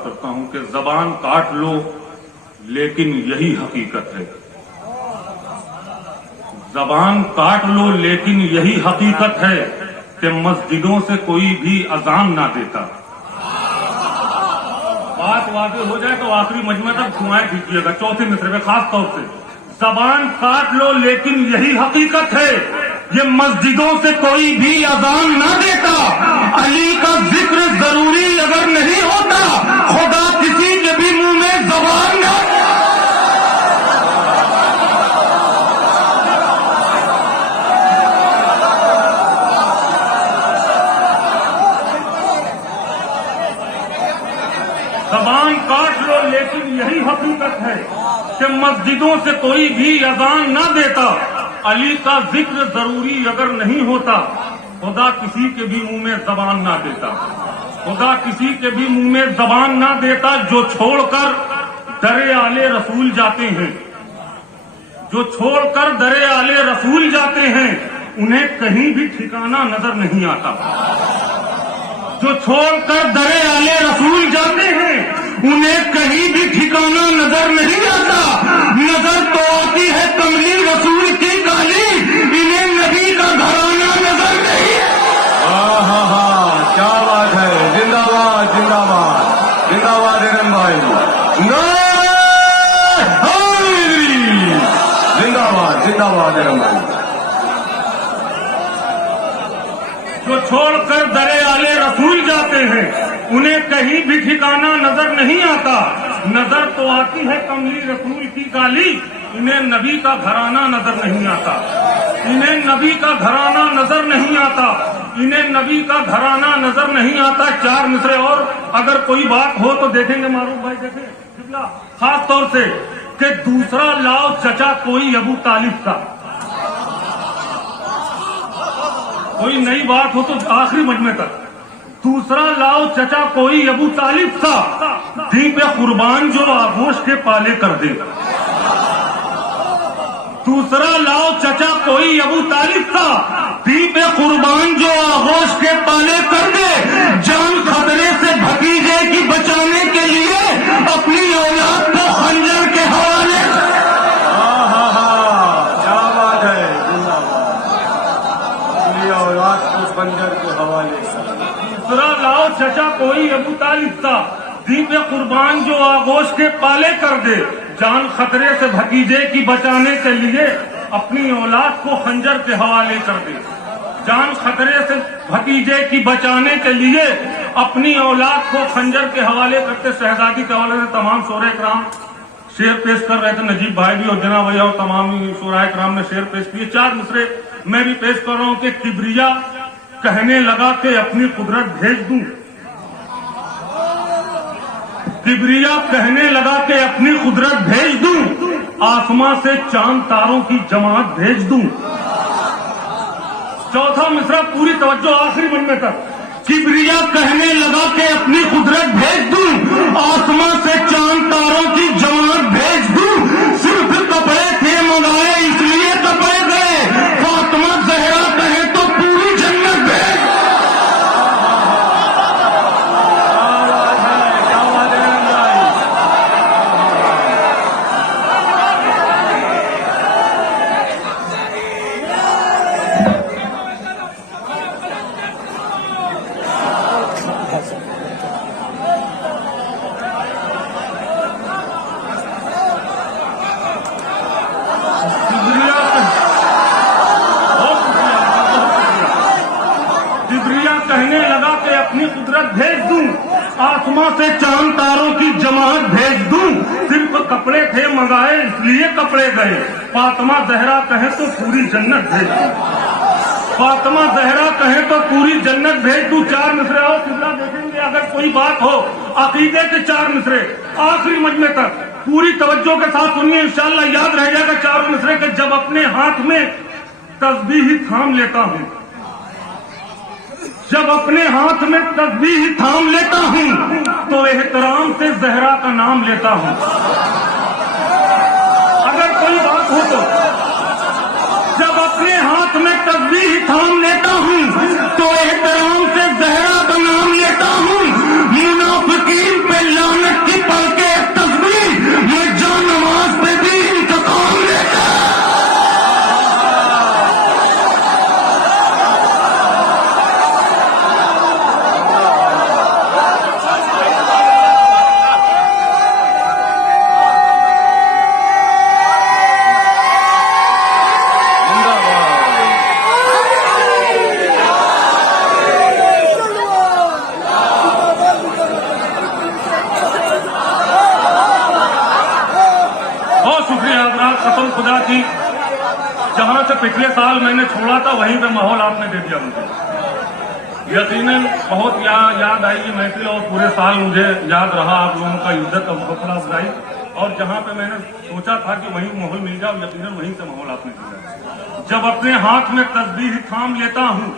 अर्ज करता हूं कि जबान काट लो लेकिन यही हकीकत है। जबान काट लो लेकिन यही हकीकत है कि मस्जिदों से कोई भी अजान ना देता। बात वादे हो जाए तो आखिरी मजमे तक धुआं खींचिएगा चौथे मिसरे में खास तौर से। जबान काट लो लेकिन यही हकीकत है, ये मस्जिदों से कोई भी अजान ना देता। अली का जिक्र जरूरी अगर नहीं होता, खुदा किसी के भी मुंह में जबान ना। जबान काट लो लेकिन यही हकीकत है कि मस्जिदों से कोई भी अजान ना देता। अली का जिक्र जरूरी अगर नहीं होता, खुदा किसी के भी मुंह में जबान ना देता। खुदा किसी के भी मुंह में जबान ना देता। जो छोड़कर दरे आले रसूल जाते हैं, जो छोड़कर दरे आले रसूल जाते हैं, उन्हें कहीं भी ठिकाना नजर नहीं आता। जो छोड़कर दरे आले रसूल जाते हैं, उन्हें कहीं भी ठिकाना नजर नहीं आता। नजर तो आती है कमली रसूल की काली, इन्हें नबी का घराना नजर नहीं है। क्या बात है। जिंदाबाद जिंदाबाद जिंदाबाद हिरन भाई। जिंदाबाद जिंदाबाद हिरन भाई। जो छोड़कर दरे आले रसूल जाते हैं, उन्हें कहीं भी ठिकाना नजर नहीं आता। नजर तो आती है कमली रसूल की काली, इन्हें नबी का घराना नजर नहीं आता। इन्हें नबी का घराना नजर नहीं आता। इन्हें नबी का घराना नजर नहीं आता। चार मिसरे और अगर कोई बात हो तो देखेंगे मारूफ भाई, देखें खास तौर से कि दूसरा लाओ चचा कोई अबू तालिब का। कोई नई बात हो तो आखिरी मजमे तक। दूसरा लाओ चचा कोई अबू तालिब सा, दी पे कुर्बान जो आगोश के पाले कर दे। दूसरा लाओ चचा कोई अबू तालिब सा, दी पे कुर्बान जो आगोश के पाले कर दे। जान खतरे से भतीजे की बचाने के लिए अपनी औलाद को खंजर के हवाले। क्या बात है। अपनी औलाद को खंजर के हवाले। दूसरा लाओ चचा कोई अबू तालिब सा, दी पे कुर्बान जो आगोश के पाले कर दे। जान खतरे से भतीजे की बचाने के लिए अपनी औलाद को खंजर के हवाले कर दे। जान खतरे से भतीजे की बचाने के लिए अपनी औलाद को खंजर के हवाले करते। शहजादी के हवाले से तमाम शोराए कराम शेर पेश कर रहे थे। नजीब भाई भी और जना भैया और तमाम शोराए कराम ने शेर पेश किए। चार मिसरे मैं भी पेश कर रहा हूं कि किबरिया कहने लगा कि अपनी कुदरत भेज दूं। किबरिया कहने लगा कि अपनी कुदरत भेज दूं, आसमां से चांद तारों की जमात भेज दूं। चौथा मिसरा पूरी तवज्जो आखिरी मजमे तक। किबरिया कहने लगा कि अपनी कुदरत भेज दूं, आसमां से चांद तारों की जमात भेज दूं। सिर्फ कपड़े थे मंगाए इसलिए कपड़े गए। फातिमा जहरा कहे तो पूरी जन्नत भेज। कहने लगा कि अपनी कुदरत भेज दूं, आसमां से चांद तारों की जमात भेज दूं। सिर्फ कपड़े थे मंगाए इसलिए कपड़े गए। फातिमा जहरा कहे तो पूरी जन्नत भेज दूं। फातिमा जहरा कहे तो पूरी जन्नत भेज दूं। चार मिसरे और कितना देखेंगे अगर कोई बात हो। अकीदे के चार मिसरे आखिरी मजमे तक पूरी तवज्जो के साथ सुनिए, इंशाअल्लाह याद रह जाएगा चारों मिसरे के। जब अपने हाथ में तस्बीह थाम लेता हूं, जब अपने हाथ में तस्बीह थाम लेता हूं, तो एहतराम से जहरा का नाम लेता हूं। अगर कोई बात हो तो जब अपने हाथ में तस्बीह थाम लेता हूं, तो एहतराम से जहरा का नाम लेता हूं। मुनाफिकीन पे लानत जहां से पिछले साल मैंने छोड़ा था वहीं पे माहौल आपने दे दिया मुझे। यकीनन बहुत याद आई ये महफिल और पूरे साल मुझे याद रहा आप लोगों का इज्जत और हौसला अफजाई, और जहां पे मैंने सोचा था कि वहीं माहौल मिल जाए, यकीनन वहीं से माहौल आपने दिया। जब अपने हाथ में तस्बीह थाम लेता हूँ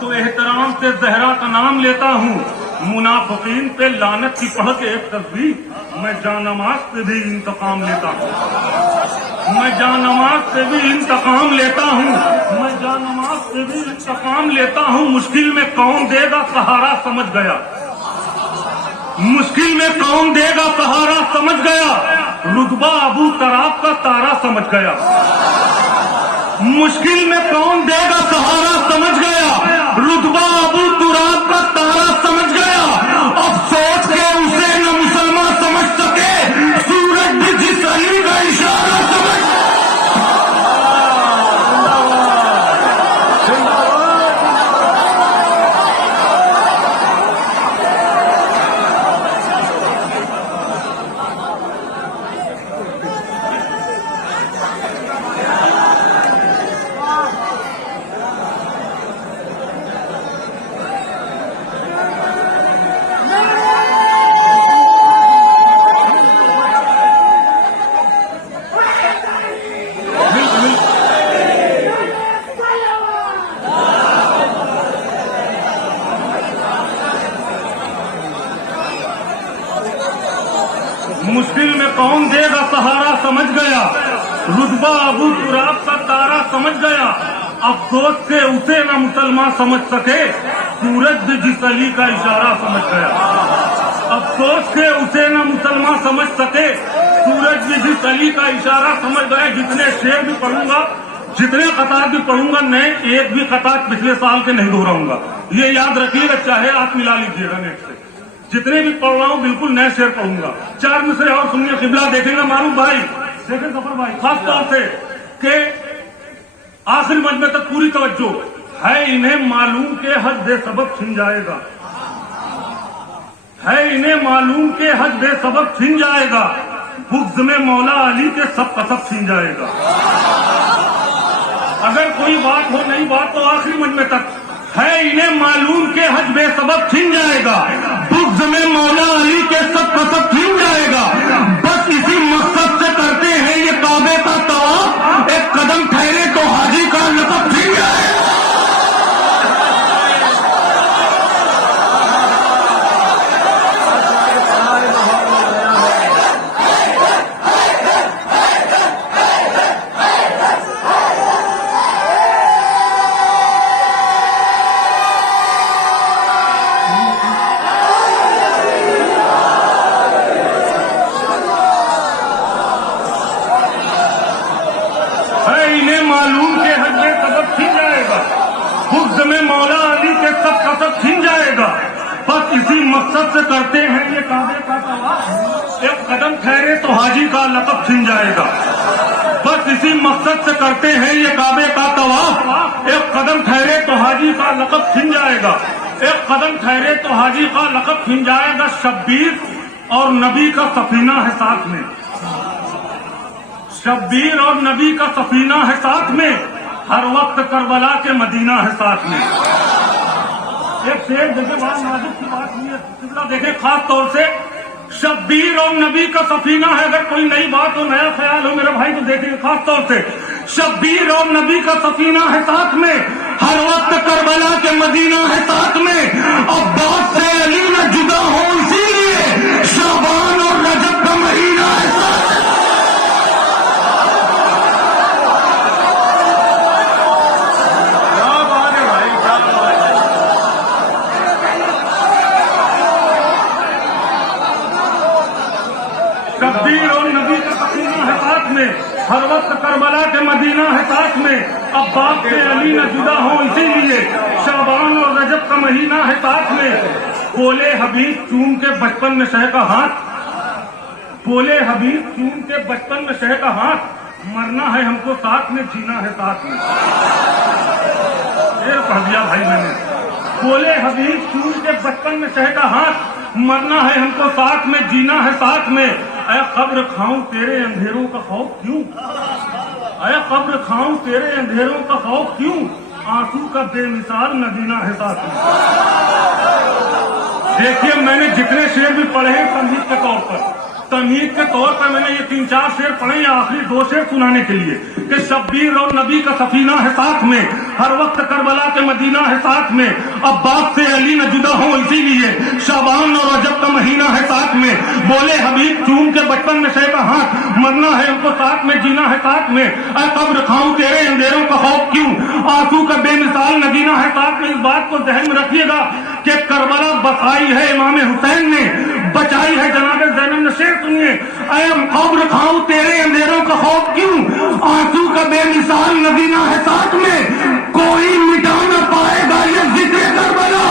तो एहतराम से जहरा का नाम लेता हूँ, मुनाफिकीन पे लानत की पढ़ के एक तस्बीह मैं जानमाज से भी इंतकाम लेता हूँ, मैं जानमाज से भी इंतकाम लेता हूँ, मैं जानमाज से भी इंतकाम लेता हूँ। मुश्किल में कौन देगा सहारा समझ गया, मुश्किल में कौन देगा सहारा समझ गया, रुतबा अबू तराब का तारा समझ गया। मुश्किल में कौन देगा सहारा समझ गया, रुतबा अबू तुराब का तारा समझ गया। अब सोच के उसे न मुसलमान समझ सके, सूरज भी जिस अली का इशारा समझ। मुश्किल में कौन देगा सहारा समझ गया, रुतबा अबू तुराब का तारा समझ गया। अफसोस से उसे न मुसलमान समझ सके, सूरज भी जिस अली का इशारा समझ गया। अफसोस से उसे न मुसलमान समझ सके, सूरज भी जिस अली का इशारा समझ गया। जितने शेर भी पढ़ूंगा, जितने कतार भी पढ़ूंगा, नए एक भी कतार पिछले साल के नहीं दोहराऊंगा, ये याद रखिएगा, चाहे आप मिला लीजिएगा नेट से। जितने भी पढ़ रहा हूँ बिल्कुल नए शेर पढ़ूंगा। चार मिसरे और सुनिए, किबला देखेंगे मारूफ भाई, देखें सफर भाई, खास तौर से कि आखिरी मजमे तक पूरी तवज्जो है। इन्हें मालूम के हज बेसबब छिन जाएगा, है इन्हें मालूम के हज बेसबब छिन जाएगा, बुग़्ज़ में मौला अली के सब कसब छिन जाएगा। अगर कोई बात हो नई बात तो आखिरी मजमे तक है। इन्हें मालूम के हज बेसबब छिन जाएगा, बुग़्ज़ में मौला अली के सब कसब छिन जाएगा। बस इसी मकसद से करते हैं ये काबे का तवाफ, एक कदम ठहरे तो हाजी का लक़ब छिन जाएगा। मालूम के हज में सबक छिन जाएगा, बुग़्ज़ में मौला अली के सब कसब छिन जाएगा। बस इसी मकसद से करते हैं ये काबे का तवाफ, एक कदम ठहरे तो हाजी का लक़ब छिन जाएगा। बस इसी मकसद से करते हैं ये काबे का तवाफ, एक कदम ठहरे तो हाजी का लक़ब छिन जाएगा। एक कदम ठहरे तो हाजी का लक़ब छिन जाएगा। शब्बीर और नबी का सफीना है साथ में, शब्बीर और नबी का सफीना है साथ में, हर वक्त करबला के मदीना है साथ में। एक शेर देखे, बड़ा नाजुक की बात हुई है, कितना देखे, खास तौर से शब्बीर और नबी का सफीना है। अगर कोई नई बात हो, नया ख्याल हो मेरे भाई तो देखेंगे। खास तौर से शब्बीर और नबी का सफीना है साथ में, हर वक्त करबला के मदीना है साथ में। अब्बास से अली न जुदा हो इसीलिए शाबान और रजब का महीना है साथ में। शब्बीर और नबी का सफीना है साथ में, हर वक्त करबला के मदीना है साथ में। अब्बास से अली न जुदा हो इसीलिए शाबान और रजब का महीना है साथ में। बोले हबीब चूम के बचपन में शह का हाथ, बोले हबीब चूम के बचपन में शह का हाथ, मरना है हमको साथ में, जीना है साथ में। शेर पढ़ दिया भाई मैंने। बोले हबीब चूम के बचपन में शह का हाथ, मरना है हमको साथ में, जीना है साथ में। ऐ कब्र खाऊं तेरे अंधेरों का खौफ क्यों, अरे कब्र खाऊं तेरे अंधेरों का खौफ क्यों, आंसू का बेमिसाल नगीना है साथ में। देखिए मैंने जितने शेर भी पढ़े हैं तमहीद के तौर पर मैंने ये 3-4 शेर पढ़े, आखिरी 2 शेर सुनाने के लिए कि शब्बीर और नबी का सफीना है साथ में, हर वक्त करबला के मदीना है साथ में, अब्बास से अली न जुदा हो इसीलिए शाबान और रजब का महीना है साथ में, बोले हबीब चूम के बचपन में शह का हाथ, मरना है हमको साथ में जीना है साथ में, अरे कब्र खाऊं तेरे अंधेरों का खौफ क्यों, आंसू का बेमिसाल नगीना है साथ में। इस बात को ध्यान में रखिएगा कि करबला बसाई है इमाम हुसैन ने, बचाई है जनाब ज़ैनब ने। शेर सुनिए, अरे कब्र खाऊं तेरे अंधेरों का खौफ क्यों, आंसू का बेमिसाल नगीना है साथ में, कोई मिटा न पाएगा ये जिक्र करबला,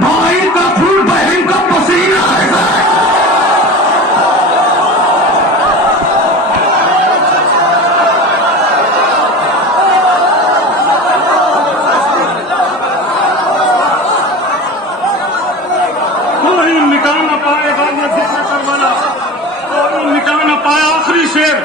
भाई का खून बहन का पसीना है साथ। कोई मिटा न पाएगा ये जिक्र करबला, कोई मिटा न पाया। आखिरी शेर,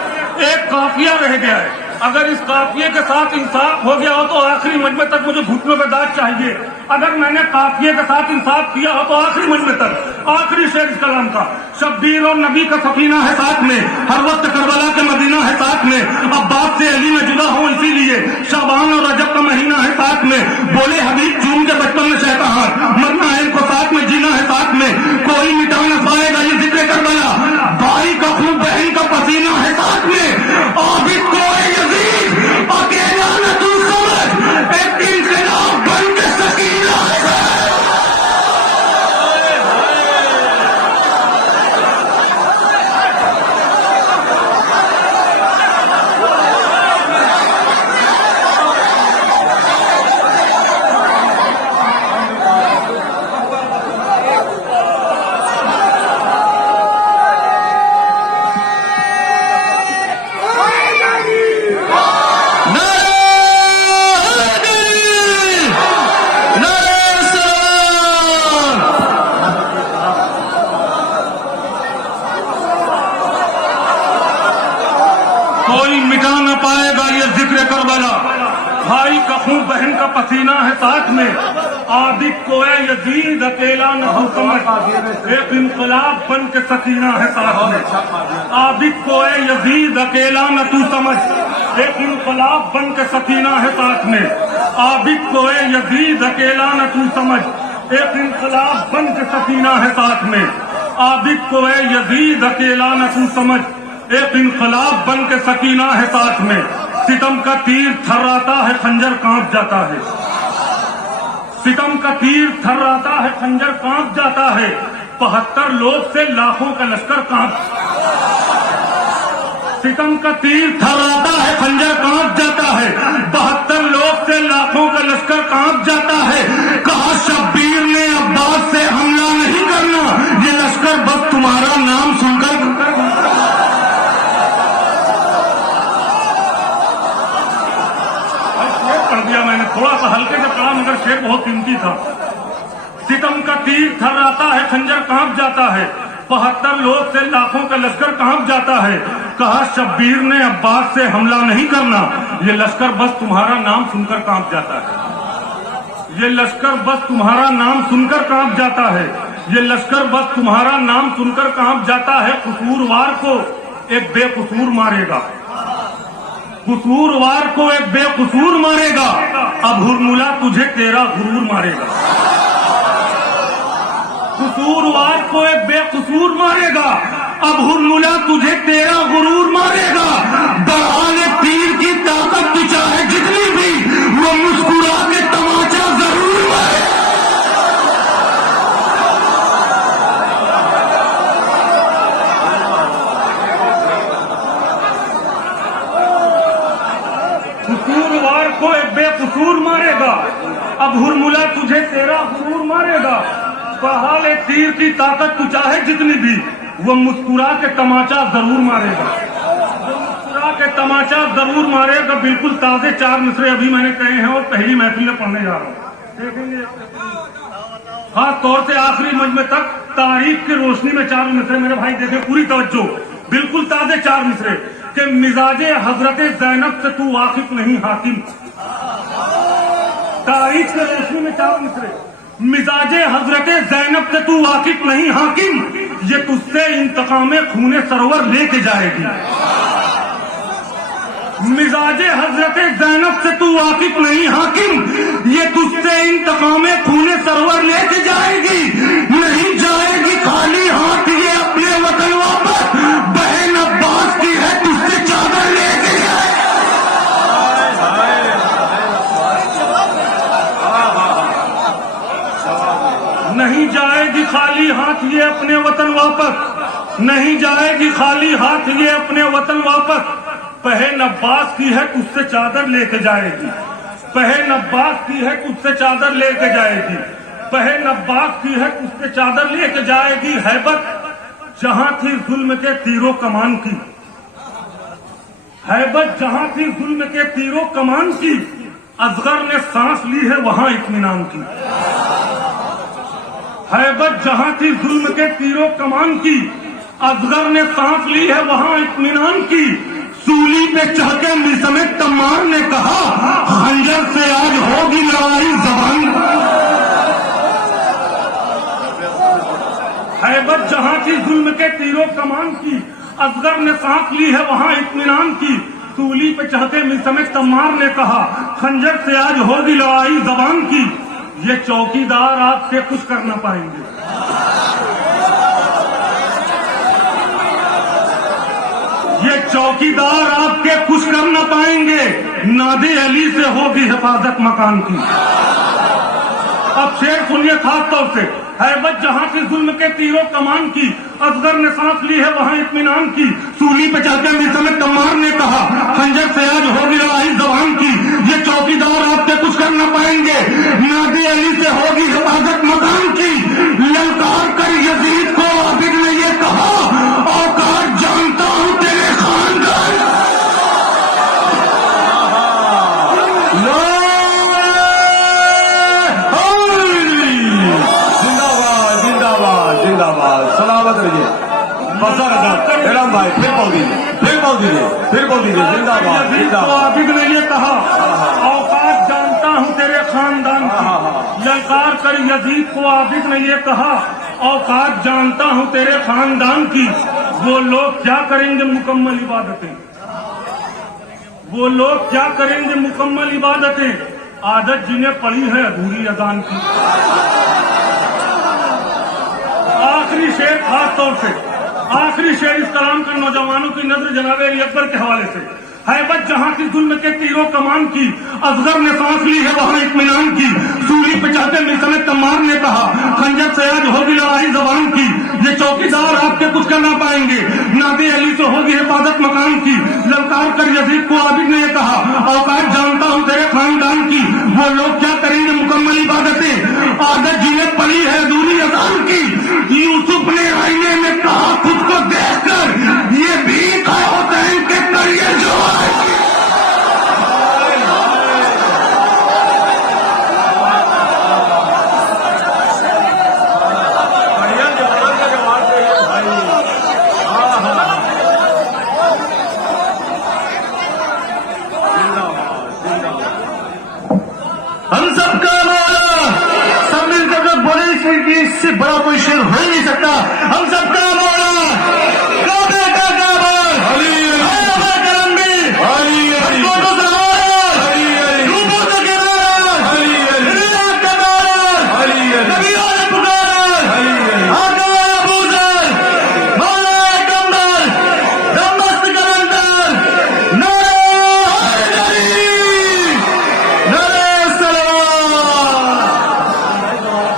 एक काफिया रह गया है, अगर इस काफिये के साथ इंसाफ हो गया हो तो आखिरी मजमे तक मुझे घुटनों पे दाद चाहिए, अगर मैंने काफिये के साथ इंसाफ किया हो तो आखिरी मजमे तक। आखिरी शेर इस कलाम का, शब्बीर और नबी का सफीना है साथ में, हर वक्त करबला के मदीना है साथ में, अब्बास से अली न जुदा हो इसीलिए शाबान और रजब का महीना है साथ में, बोले हबीब चूम के बचपन में शह का हाथ, मरना है इनको साथ में जीना है साथ में, कोई मिटा न पाएगा ये जिक्र करबला, भाई का खून बहन का पसीना है साथ में, आबिद को यजीद अकेला न तू समझ, एक इंकलाब बन के सकीना है। कोई मिटा न पाएगा ये जिक्र करबला, भाई का खून बहन का पसीना है साथ में, आबिद को यजीद अकेला न हो समझ, एक इंकलाब बन के सकीना है साथ में, आबिद को यजीद अकेला न तू समझ, एक इंकलाब बन के सकीना है साथ में, आबिद को यजीद अकेला न तू समझ, एक इंकलाब बन के सकीना है साथ में, आबिद को यजीद अकेला न तू समझ, एक इंकलाब बन के सकीना है साथ में, सितम का तीर थर्राता है खंजर कांप जाता है, सितम का तीर थर्राता है खंजर कांप जाता है, 75 लोग से लाखों का लश्कर कांप, सितम का तीर थर्राता है खंजर कांप जाता है, 72 लोग से लाखों का लश्कर कांप जाता है, कहा शब्बीर ने अब्बास से हमला नहीं करना, ये लश्कर बस तुम्हारा नाम सुनकर पढ़ दिया मैंने, थोड़ा सा हल्के से पढ़ा मगर शेर बहुत कीमती था। सितम का तीर थर्राता है खंजर कांप जाता है, 75 लोग से लाखों का लश्कर कांप जाता है, कहा शब्बीर ने अब्बास से हमला नहीं करना, ये लश्कर बस तुम्हारा नाम सुनकर कांप जाता है, ये लश्कर बस तुम्हारा नाम सुनकर कांप जाता है, ये लश्कर बस तुम्हारा नाम सुनकर कांप जाता है, कसूरवार को एक बेकसूर मारेगा, कसूरवार को एक बेकसूर मारेगा, अब हुरमुला तुझे तेरा गुरूर मारेगा, कसूरवार को एक बेकसूर मारेगा, अब हुरमुला तुझे तेरा गुरूर मारेगा, बढ़ाने तीर की ताकत तू चाहे जितनी भी, वो मुस्कुरा के तमाचा जरूर मारे। कसूरवार को एक बेकसूर मारेगा, अब हुरमुला तुझे तेरा गुरूर मारेगा, बहाल तीर की ताकत तू चाहे जितनी भी, वो मुस्कुरा के तमाचा जरूर मारेगा, वो मुस्कुरा के तमाचा जरूर मारेगा। बिल्कुल ताजे 4 मिसरे अभी मैंने कहे हैं और पहली महफिल में पढ़ने जा रहा हूँ, देखेंगे खास तौर से आखिरी मजमे तक तारीख की रोशनी में 4 मिसरे मेरे भाई देखे, पूरी तवज्जो, बिल्कुल ताजे 4 मिसरे कि मिजाजे हजरत जैनब से तू वाकिफ नहीं हाकिम। तारीख के रोशनी में क्या मिसरे, मिजाजे हजरत जैनब से तू वाकिफ नहीं हाकिम, ये तुझसे इंतकामे खूने सरवर लेके जाएगी। मिजाजे हजरत जैनब से तू वाकिफ नहीं हाकिम, ये तुझसे इंतकामे खूने सरवर लेके जाएगी। नहीं जाएगी खाली हाथ ये अपने वतन वापस, बहन अब्बास की है तुझसे चादर लेके जाएगी। नहीं जाएगी खाली हाथ ये अपने वतन वापस, नहीं जाएगी खाली हाथ ये अपने वतन वापस, बहन अब्बास की है तुझसे चादर लेके जाएगी। बहन अब्बास की है तुझसे चादर लेके जाएगी। बहन अब्बास की है तुझसे चादर लेके जाएगी। हैबत जहां थी जुल्म के तीरों कमान की, हैबत जहां थी जुल्म के तीरों कमान की, असगर ने सांस ली है वहां इत्मीनान की। हैबत जहां थी जुल्म के तीरों कमान की, असगर ने सांस ली है वहां इत्मीनान की। सूली पे चढ़ के मिसमें तम्मार ने कहा, खंजर से आज होगी लड़ाई जबान। हैबत जहां थी जुल्म के तीरों कमान की, असगर ने सांस ली है वहां इत्मीनान की। सूली पे चढ़ के मिसमें तम्मार ने कहा, खंजर से आज होगी लड़ाई जबान की। ये चौकीदार आपसे कुछ कर न पाएंगे, ये चौकीदार आपके कुछ कर न पाएंगे। नादे अली से होगी हिफाजत मकान की। अब शेर सुनिए खास तौर से, हैबत जहां की जुल्म के तीरों कमान की, असगर ने सांस ली है वहां इत्मीनान की। सूली पे चलते मिसमें तम्मार ने कहा, खंजर से आज होगी लड़ाई जबान की। ये चौकीदार आपसे कुछ कर न पाएंगे, नादे अली से होगी हिफाजत मकान की। ललकार कर यजीद को आबिद ने ये कहा, औकात जानता हूं तेरे खानदान। जिंदाबाद जिंदाबाद जिंदाबाद, सलामत रहिए। इरम भाई फिर बोल दीजिए, फिर बोल दीजिए, फिर बोल दीजिए, जिंदाबाद जिंदाबाद। आबिद ने ये कहा, औकात जानता हूं तेरे खानदान की। ललकार कर यजीद को आबिद ने ये कहा, औकात जानता हूं तेरे खानदान की। वो लोग क्या करेंगे मुकम्मल इबादतें, वो लोग क्या करेंगे मुकम्मल इबादतें, आदत जिन्हें पड़ी है अधूरी अजान की। आखिरी शेर खास तौर से, आखिरी शेर इस कलाम का नौजवानों की नजर जनाब अली अकबर के हवाले से। हैबत जहां की जुल्म के तीरों कमान की, असगर ने सांस ली है वहां इत्मीनान की। सूली पे चढ़ते मिसमें तम्मार ने कहा, खंजर से आज होगी लड़ाई जबान की। ये चौकीदार आपके कुछ कर ना पाएंगे, नादे अली से होगी हिफाजत मकान की। ललकार कर यजीद को आबिद ने यह कहा, औकात जानता हूं तेरे खानदान की। वो लोग क्या करेंगे मुकम्मल इबादतें, आदत जिन्हें पड़ी है दूरी अजान की। यूसुफ